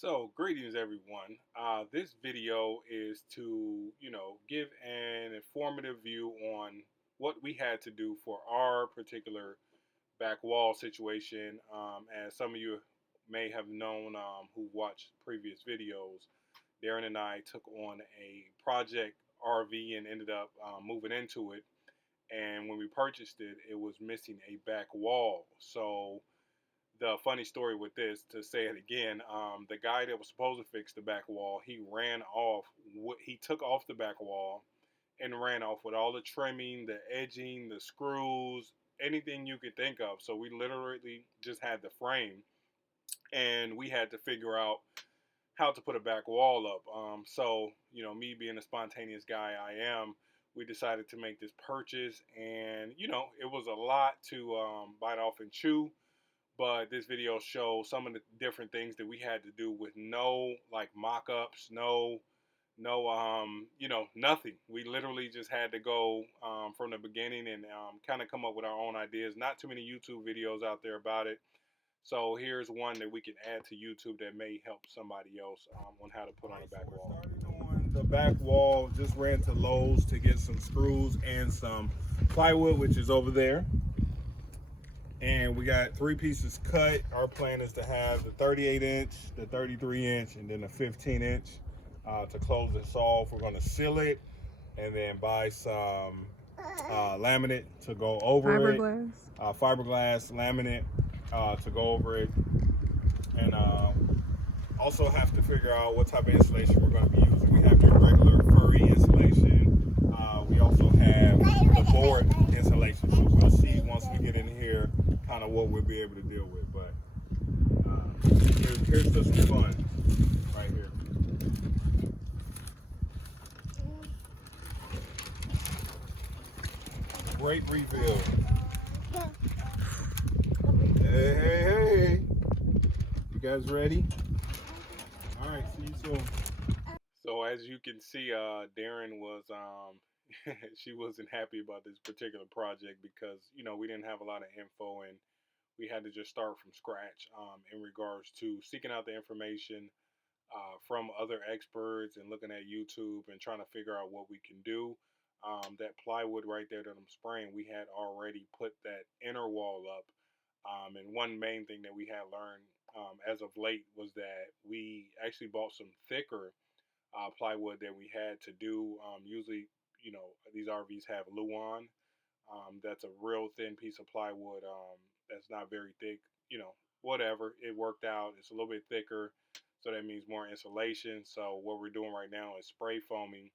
So, greetings everyone. This video is to, give an informative view on what we had to do for our particular back wall situation. As some of you may have known who watched previous videos, Darren and I took on a project RV and ended up moving into it. And when we purchased it, it was missing a back wall. So, the funny story with this, to say it again, the guy that was supposed to fix the back wall, he ran off. He took off the back wall and ran off with all the trimming, the edging, the screws, anything you could think of. So we literally just had the frame, and we had to figure out how to put a back wall up. Me being the spontaneous guy I am, we decided to make this purchase, and it was a lot to bite off and chew, but this video shows some of the different things that we had to do with no like mock-ups, nothing. We literally just had to go from the beginning and kind of come up with our own ideas. Not too many YouTube videos out there about it, so here's one that we can add to YouTube that may help somebody else on how to put on a back wall. Starting on the back wall, just ran to Lowe's to get some screws and some plywood, which is over there. And we got 3 pieces cut. Our plan is to have the 38 inch, the 33 inch, and then the 15 inch. To close this off, we're gonna seal it and then buy some laminate to go over it. Fiberglass laminate to go over it. And also have to figure out what type of insulation we're gonna be using. We have your regular furry insulation. We also have the board insulation. So we'll see once we get in here kind of what we'll be able to deal with. But here's just some fun right here. Great reveal. Hey. You guys ready? All right, see you soon. So as you can see, Darren was she wasn't happy about this particular project because we didn't have a lot of info, and we had to just start from scratch in regards to seeking out the information from other experts and looking at YouTube and trying to figure out what we can do. That plywood right there that I'm spraying, we had already put that inner wall up. And one main thing that we had learned as of late was that we actually bought some thicker plywood that we had to do. Usually, these RVs have Luan. That's a real thin piece of plywood that's not very thick. Whatever. It worked out. It's a little bit thicker, so that means more insulation. So what we're doing right now is spray foaming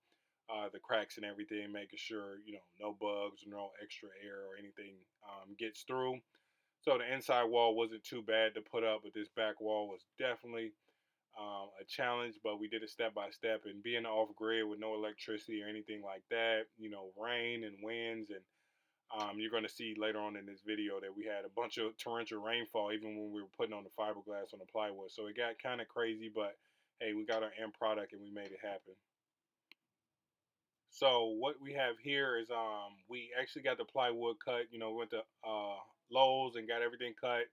the cracks and everything, making sure no bugs, no extra air or anything gets through. So the inside wall wasn't too bad to put up, but this back wall was definitely a challenge. But we did it step by step, and being off grid with no electricity or anything like that, rain and winds, and you're going to see later on in this video that we had a bunch of torrential rainfall even when we were putting on the fiberglass on the plywood. So it got kind of crazy, but hey, we got our end product and we made it happen. So what we have here is we actually got the plywood cut. We went to Lowe's and got everything cut,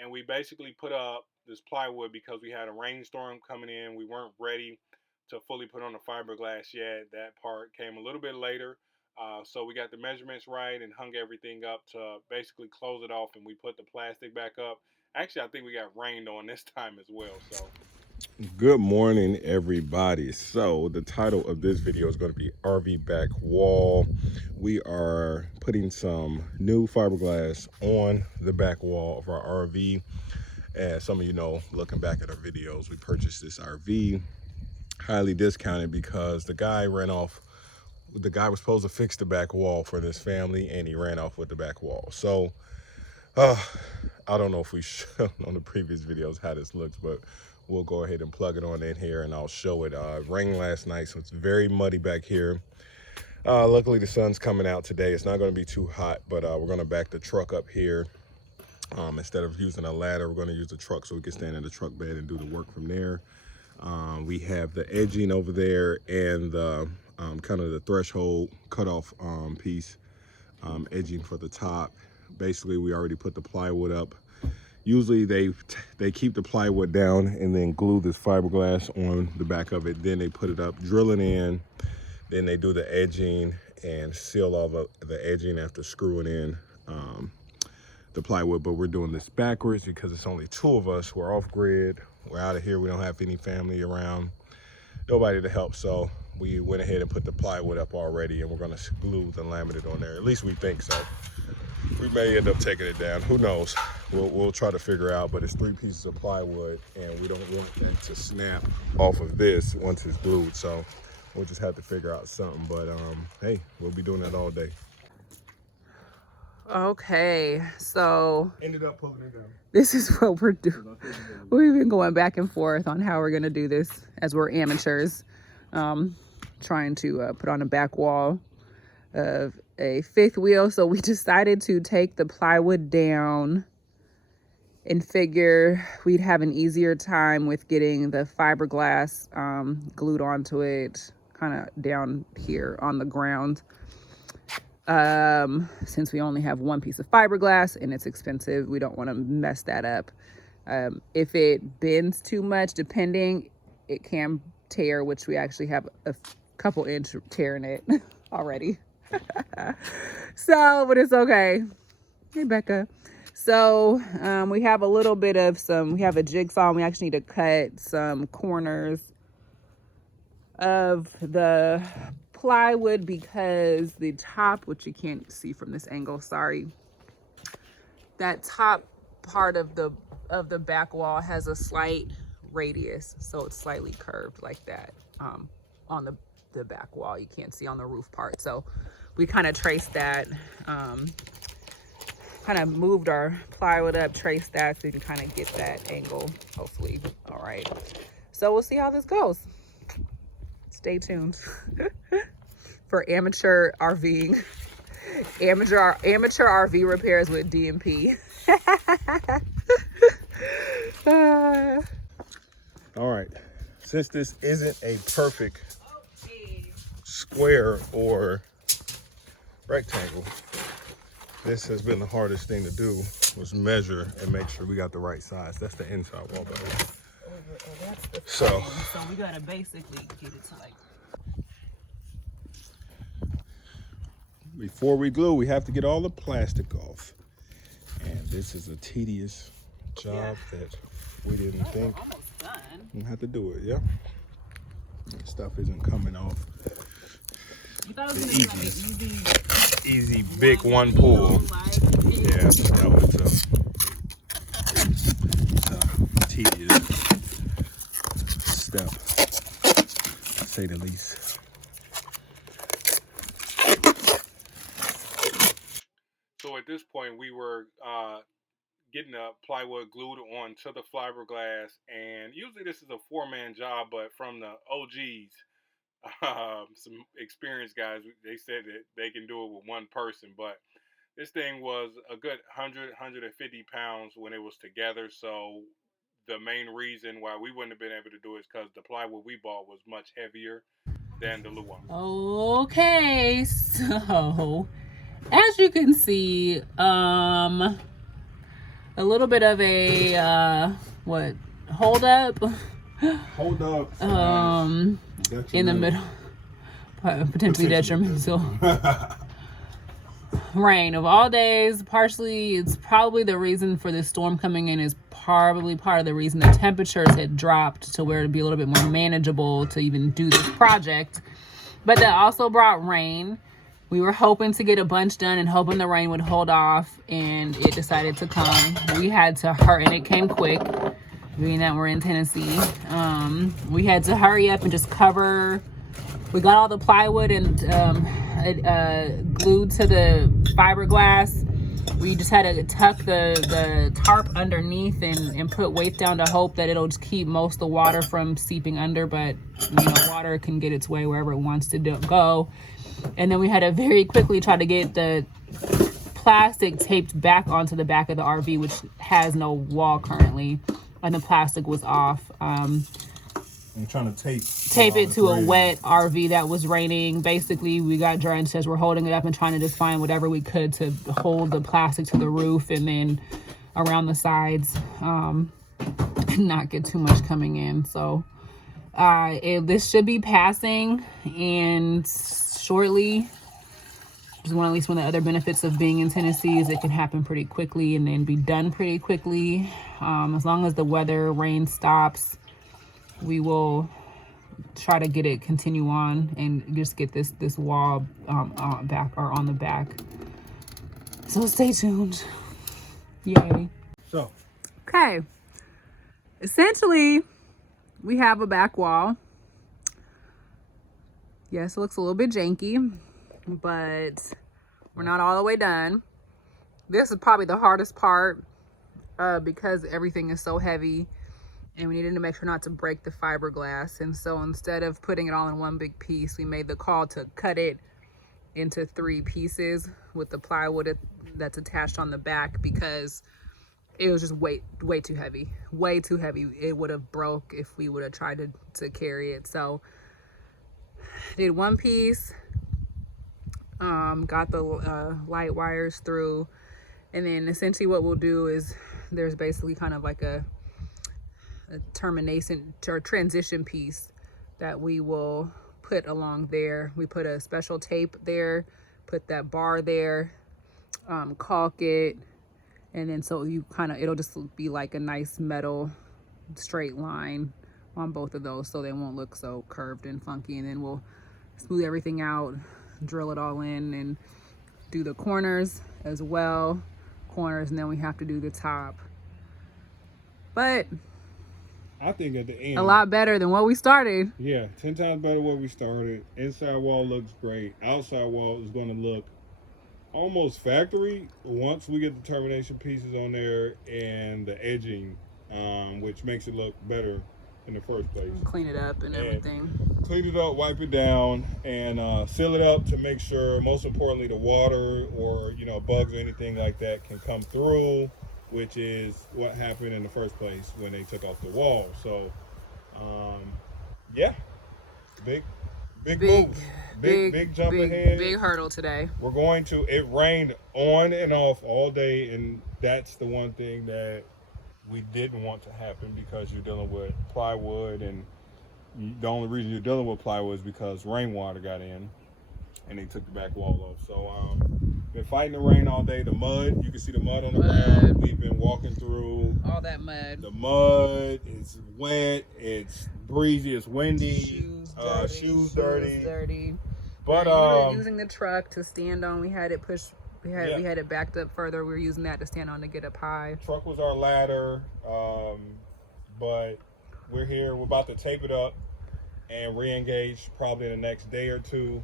and we basically put up this plywood because we had a rainstorm coming in. We weren't ready to fully put on the fiberglass yet. That part came a little bit later. So we got the measurements right and hung everything up to basically close it off, and we put the plastic back up. Actually, I think we got rained on this time as well. So good morning, everybody. So the title of this video is going to be RV back wall. We are putting some new fiberglass on the back wall of our RV. As some of you know, looking back at our videos, we purchased this RV highly discounted because the guy ran off. The guy was supposed to fix the back wall for this family, and he ran off with the back wall. So I don't know if we showed on the previous videos how this looks, but we'll go ahead and plug it on in here and I'll show it. It rained last night, so it's very muddy back here. Luckily the sun's coming out today. It's not going to be too hot, but we're going to back the truck up here. Instead of using a ladder, we're going to use the truck so we can stand in the truck bed and do the work from there. We have the edging over there and the kind of the threshold cutoff piece, edging for the top. Basically, we already put the plywood up. Usually they keep the plywood down and then glue this fiberglass on the back of it. Then they put it up, drill it in. Then they do the edging and seal all the edging after screwing in the plywood. But we're doing this backwards because it's only 2 of us. We're off grid. We're out of here. We don't have any family around, nobody to help. So we went ahead and put the plywood up already, and we're gonna glue the laminate on there. At least we think so. We may end up taking it down. Who knows? We'll try to figure out. But it's 3 pieces of plywood, and we don't want that to snap off of this once it's glued. So we'll just have to figure out something. But hey, we'll be doing that all day. Okay, so Ended up pulling it down. this is what we're doing. We've been going back and forth on how we're gonna do this as we're amateurs, trying to put on a back wall of a 5th wheel. So we decided to take the plywood down and figure we'd have an easier time with getting the fiberglass glued onto it, kind of down here on the ground. Since we only have 1 piece of fiberglass and it's expensive, we don't want to mess that up. If it bends too much, depending, it can tear, which we actually have a couple inch tear in it already. So, but it's okay. Hey, Becca. So we have a little bit of we have a jigsaw, and we actually need to cut some corners of the plywood because the top, which you can't see from this angle, sorry, that top part of the back wall has a slight radius, so it's slightly curved like that on the back wall. You can't see on the roof part, so we kind of traced that, kind of moved our plywood up, traced that so you can kind of get that angle, hopefully. All right, so we'll see how this goes. Stay tuned for amateur RVing, amateur RV repairs with DNT. All right, since this isn't a perfect square or rectangle, this has been the hardest thing to do, was measure and make sure we got the right size. That's the inside wall, by the way. So we gotta basically get it to like. Before we glue, we have to get all the plastic off, and this is a tedious job that we didn't think Almost done. we had to do it. Yeah, stuff isn't coming off. You thought it was gonna be like an Easy big one pull. Yeah, that was a tedious step, to say the least. So at this point, we were getting the plywood glued onto the fiberglass, and usually this is a 4-man job, but from the OGs, some experienced guys, they said that they can do it with 1 person, but this thing was a good 150 pounds when it was together. So the main reason why we wouldn't have been able to do it is because the plywood we bought was much heavier than the Luan. Okay, so as you can see, a little bit of a hold up in the middle, potentially detrimental. Rain of all days, partially, it's probably the reason for this storm coming in, is probably part of the reason the temperatures had dropped to where it'd be a little bit more manageable to even do this project. But that also brought rain. We were hoping to get a bunch done and hoping the rain would hold off, and it decided to come. We had to hurry, and it came quick, being that we're in Tennessee. We had to hurry up and just cover. We got all the plywood and glued to the fiberglass. We just had to tuck the tarp underneath and put weight down to hope that it'll just keep most of the water from seeping under, but water can get its way wherever it wants to go. And then we had to very quickly try to get the plastic taped back onto the back of the RV, which has no wall currently, and the plastic was off. I'm trying to tape it to a wet RV that was raining. Basically, we got drenched as we're holding it up and trying to just find whatever we could to hold the plastic to the roof. And then around the sides, not get too much coming in. So this should be passing and shortly. Just one, at least one of the other benefits of being in Tennessee is it can happen pretty quickly and then be done pretty quickly. As long as the weather, rain stops, we will try to get it continue on and just get this wall back or on the back. So stay tuned. Yay. So, Okay. Essentially, we have a back wall. Yes, it looks a little bit janky, but we're not all the way done. This is probably the hardest part because everything is so heavy and we needed to make sure not to break the fiberglass. And so instead of putting it all in one big piece, we made the call to cut it into 3 pieces with the plywood that's attached on the back because it was just way too heavy. Way too heavy. It would have broke if we would have tried to carry it. So did 1 piece, got the light wires through, and then essentially what we'll do is there's basically kind of like a termination or transition piece that we will put along there. We put a special tape there, put that bar there, caulk it, and then so you kind of, it'll just be like a nice metal straight line on both of those so they won't look so curved and funky. And then we'll smooth everything out, drill it all in, and do the corners as well. Corners, and then we have to do the top. But I think at the end, a lot better than what we started. Yeah, 10 times better than what we started. Inside wall looks great. Outside wall is going to look almost factory once we get the termination pieces on there and the edging, which makes it look better in the first place. Clean it up and everything. Clean it up, wipe it down, and seal it up to make sure, most importantly, the water or bugs or anything like that can come through, which is what happened in the first place when they took off the wall. So, yeah, big move, big jump ahead. Big hurdle today. We're going to, it rained on and off all day, and that's the one thing that we didn't want to happen because you're dealing with plywood, and the only reason you're dealing with plywood is because rainwater got in and they took the back wall off. So, been fighting the rain all day. The mud, you can see the mud on the ground. We've been walking through all that mud. The mud, it's wet, it's breezy, it's windy. Shoes dirty. But we were using the truck to stand on. We had it pushed. We had it backed up further. We were using that to stand on to get up high. Truck was our ladder, but we're here. We're about to tape it up and re-engage probably in the next day or two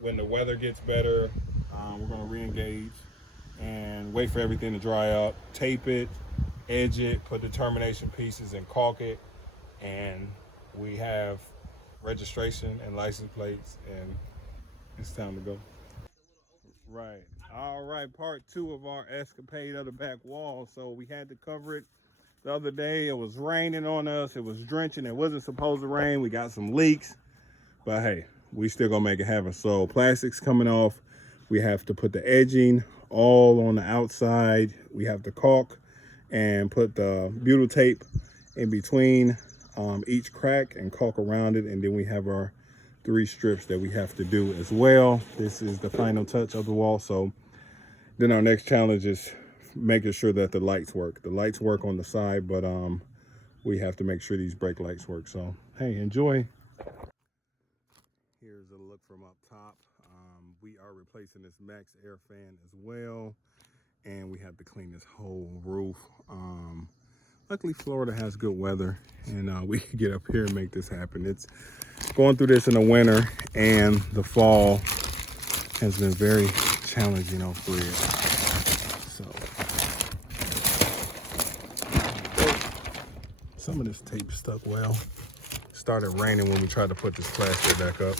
when the weather gets better. We're going to re-engage and wait for everything to dry up, tape it, edge it, put the termination pieces and caulk it, and we have registration and license plates, and it's time to go. Right. All right, part 2 of our escapade of the back wall. So we had to cover it the other day. It was raining on us. It was drenching. It wasn't supposed to rain. We got some leaks, but hey, we still gonna make it happen. So plastic's coming off. We have to put the edging all on the outside. We have to caulk and put the butyl tape in between each crack and caulk around it. And then we have our 3 strips that we have to do as well. This is the final touch of the wall. So then our next challenge is making sure that the lights work. The lights work on the side, but we have to make sure these brake lights work. So hey, enjoy. Here's a look from up top. We are replacing this max air fan as well, and we have to clean this whole roof. Luckily Florida has good weather, and we can get up here and make this happen. It's going through this in the winter and the fall has been very challenging on Fred. So some of this tape stuck well. Started raining when we tried to put this plastic back up.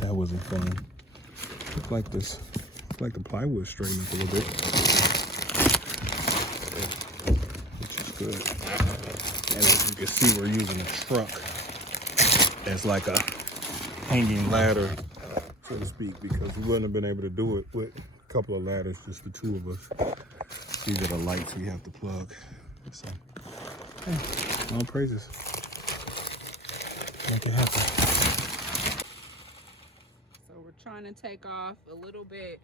That wasn't fun. Looked like the plywood straightened up a little bit, which is good. And as you can see, we're using a truck as like a hanging ladder, so to speak, because we wouldn't have been able to do it with a couple of ladders, just the 2 of us. These are the lights we have to plug. So, hey, all praises. Make it happen. So we're trying to take off a little bit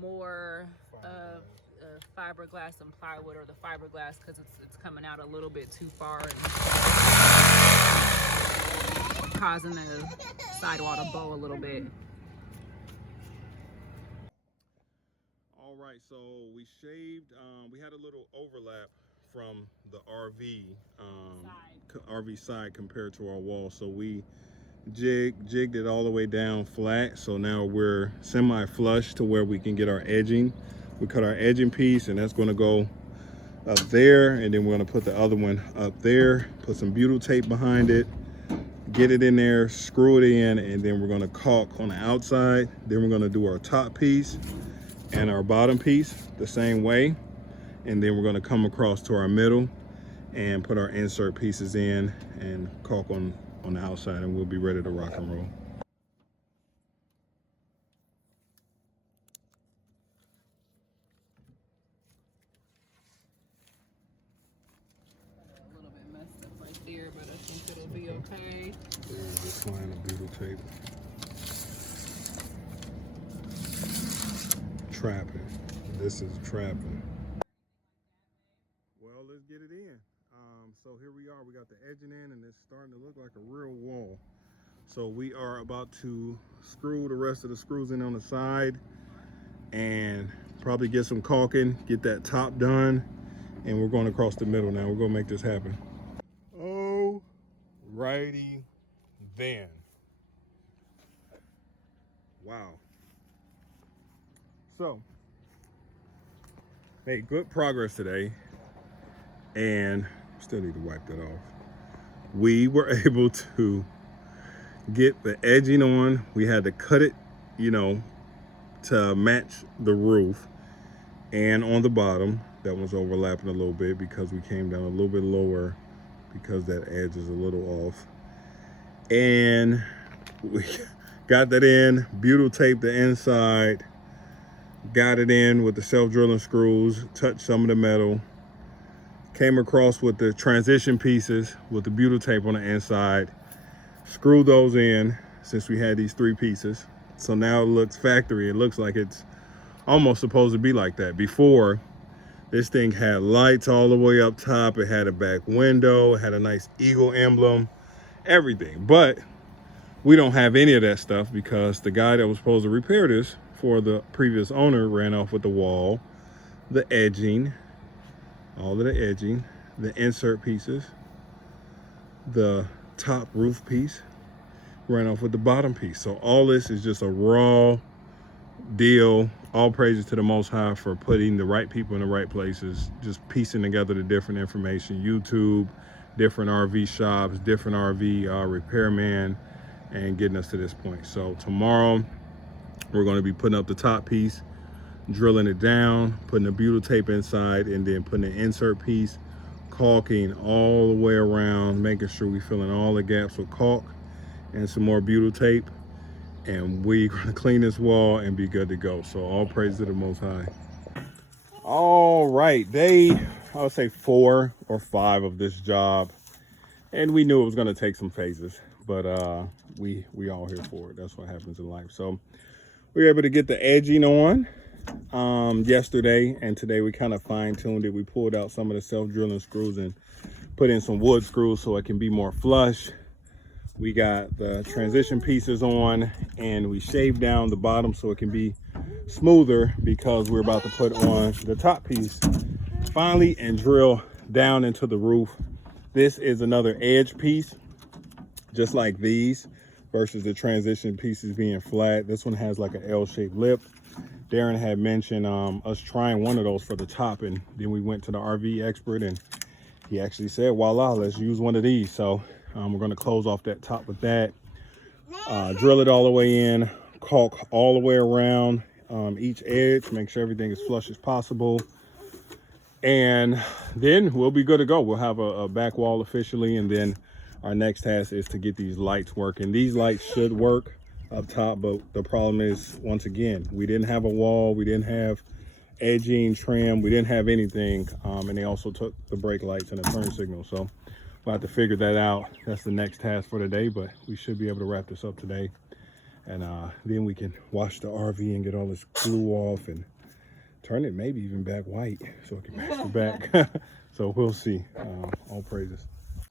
more of fiberglass and plywood, or the fiberglass, because it's coming out a little bit too far and causing the sidewall to bow a little bit. All right, so we shaved, we had a little overlap from the RV side compared to our wall. So we jigged it all the way down flat. So now we're semi-flush to where we can get our edging. We cut our edging piece, and that's gonna go up there. And then we're gonna put the other one up there, put some butyl tape behind it, get it in there, screw it in, and then we're gonna caulk on the outside. Then we're gonna do our top piece and our bottom piece the same way. And then we're gonna come across to our middle and put our insert pieces in and caulk on the outside, and we'll be ready to rock and roll. A little bit messed up right there, but I think it'll be okay. There's this line of butyl tape. Trapping. This is trapping. Well, let's get it in. So here we are. We got the edging in, and it's starting to look like a real wall. So we are about to screw the rest of the screws in on the side and probably get some caulking, get that top done, and we're going across the middle now. We're going to make this happen. Oh, righty then. Wow. So, made good progress today, and still need to wipe that off. We were able to get the edging on. We had to cut it, you know, to match the roof, and on the bottom that was overlapping a little bit because we came down a little bit lower because that edge is a little off. And we got that in, butyl taped the inside, got it in with the self-drilling screws, touched some of the metal, came across with the transition pieces with the butyl tape on the inside, screwed those in since we had these 3 pieces. So now it looks factory. It looks like it's almost supposed to be like that. Before, this thing had lights all the way up top. It had a back window. It had a nice eagle emblem, everything. But we don't have any of that stuff because the guy that was supposed to repair this for the previous owner ran off with the wall, the edging, all of the edging, the insert pieces, the top roof piece, ran off with the bottom piece. So all this is just a raw deal. All praises to the Most High for putting the right people in the right places, just piecing together the different information, YouTube, different RV shops, different RV repairman, and getting us to this point. So tomorrow we're going to be putting up the top piece, drilling it down, putting the butyl tape inside, and then putting the insert piece, caulking all the way around, making sure we fill in all the gaps with caulk and some more butyl tape, and we're gonna clean this wall and be good to go. So all praise to the Most High. All right, day, I would say 4 or 5 of this job, and we knew it was gonna take some phases, but we all here for it. That's what happens in life. So we were able to get the edging on yesterday, and today we kind of fine-tuned it. We pulled out some of the self-drilling screws and put in some wood screws so it can be more flush. We got the transition pieces on, and we shaved down the bottom so it can be smoother because we're about to put on the top piece finally and drill down into the roof. This is another edge piece, just like these, versus the transition pieces being flat. This one has like an L-shaped lip. Darren had mentioned us trying one of those for the top, and then we went to the RV expert, and he actually said, voila, let's use one of these. So we're going to close off that top with that, drill it all the way in, caulk all the way around each edge, make sure everything is flush as possible, and then we'll be good to go. We'll have a back wall officially, and then our next task is to get these lights working. These lights should work up top, but the problem is, once again, we didn't have a wall, we didn't have edging, trim. We didn't have anything, and they also took the brake lights and the turn signal. So we'll have to figure that out. That's the next task for today, but we should be able to wrap this up today. And then we can wash the RV and get all this glue off and turn it maybe even back white so it can match the back. So we'll see. All praises.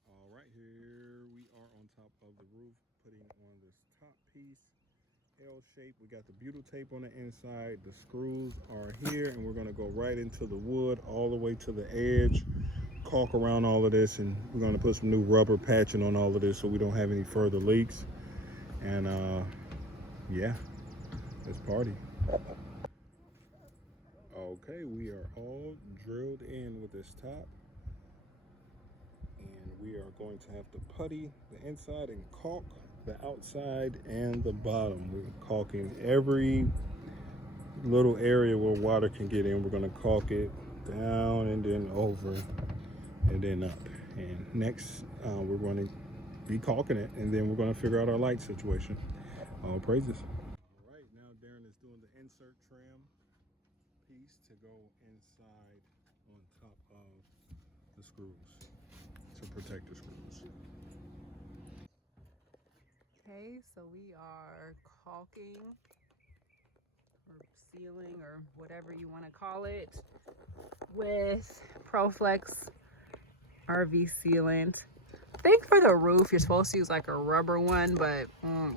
All right, here we are on top of the roof, putting on this top piece, L shape. We got the butyl tape on the inside. The screws are here, and we're gonna go right into the wood all the way to the edge, caulk around all of this, and we're gonna put some new rubber patching on all of this so we don't have any further leaks. And yeah, let's party. Okay, we are all drilled in with this top, and we are going to have to putty the inside and caulk the outside and the bottom. We're caulking every little area where water can get in. We're going to caulk it down and then over and then up. And next, we're going to be caulking it, and then we're going to figure out our light situation. All praises. All right, now Darren is doing the insert trim piece to go inside on top of the screws to protect the screws. Okay, so we are caulking or sealing or whatever you want to call it with ProFlex RV sealant. I think for the roof you're supposed to use like a rubber one, but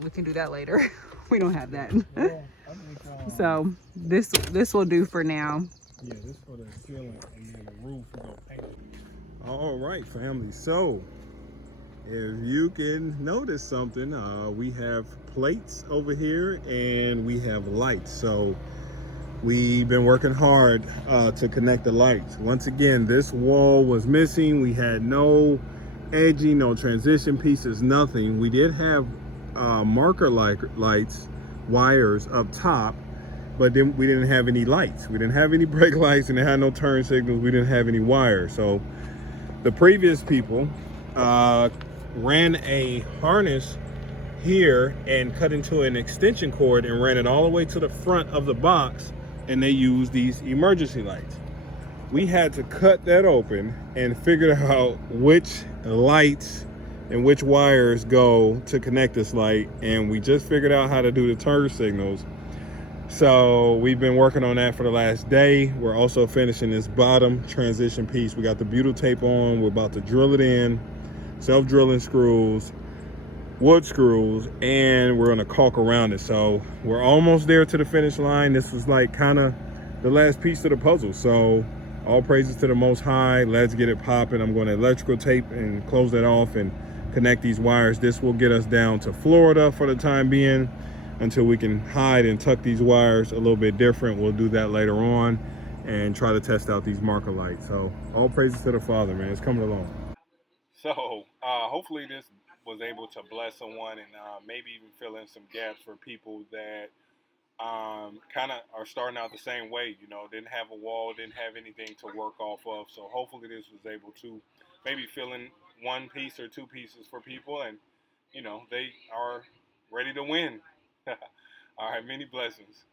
we can do that later. We don't have that. Well, I think, So this will do for now. yeah, this for the sealant, and then the roof we're gonna paint. All right, family. So if you can notice something, we have plates over here and we have lights. So we've been working hard to connect the lights. Once again, this wall was missing. We had no edging, no transition pieces, nothing. We did have marker lights, wires up top, but then we didn't have any lights. We didn't have any brake lights, and they had no turn signals. We didn't have any wires. So the previous people ran a harness here and cut into an extension cord and ran it all the way to the front of the box, and they used these emergency lights. We had to cut that open and figure out which lights and which wires go to connect this light, and we just figured out how to do the turn signals. So we've been working on that for the last day. We're also finishing this bottom transition piece. We got the butyl tape on. We're about to drill it in, self-drilling screws, wood screws, and we're gonna caulk around it. So we're almost there to the finish line. This was like kind of the last piece of the puzzle. So all praises to the Most High. Let's get it popping. I'm going to electrical tape and close that off and connect these wires. This will get us down to Florida for the time being until we can hide and tuck these wires a little bit different. We'll do that later on and try to test out these marker lights. So all praises to the Father, man. It's coming along. So hopefully this was able to bless someone and maybe even fill in some gaps for people that kind of are starting out the same way, didn't have a wall, didn't have anything to work off of. So hopefully this was able to maybe fill in one piece or two pieces for people, and they are ready to win. All right, many blessings.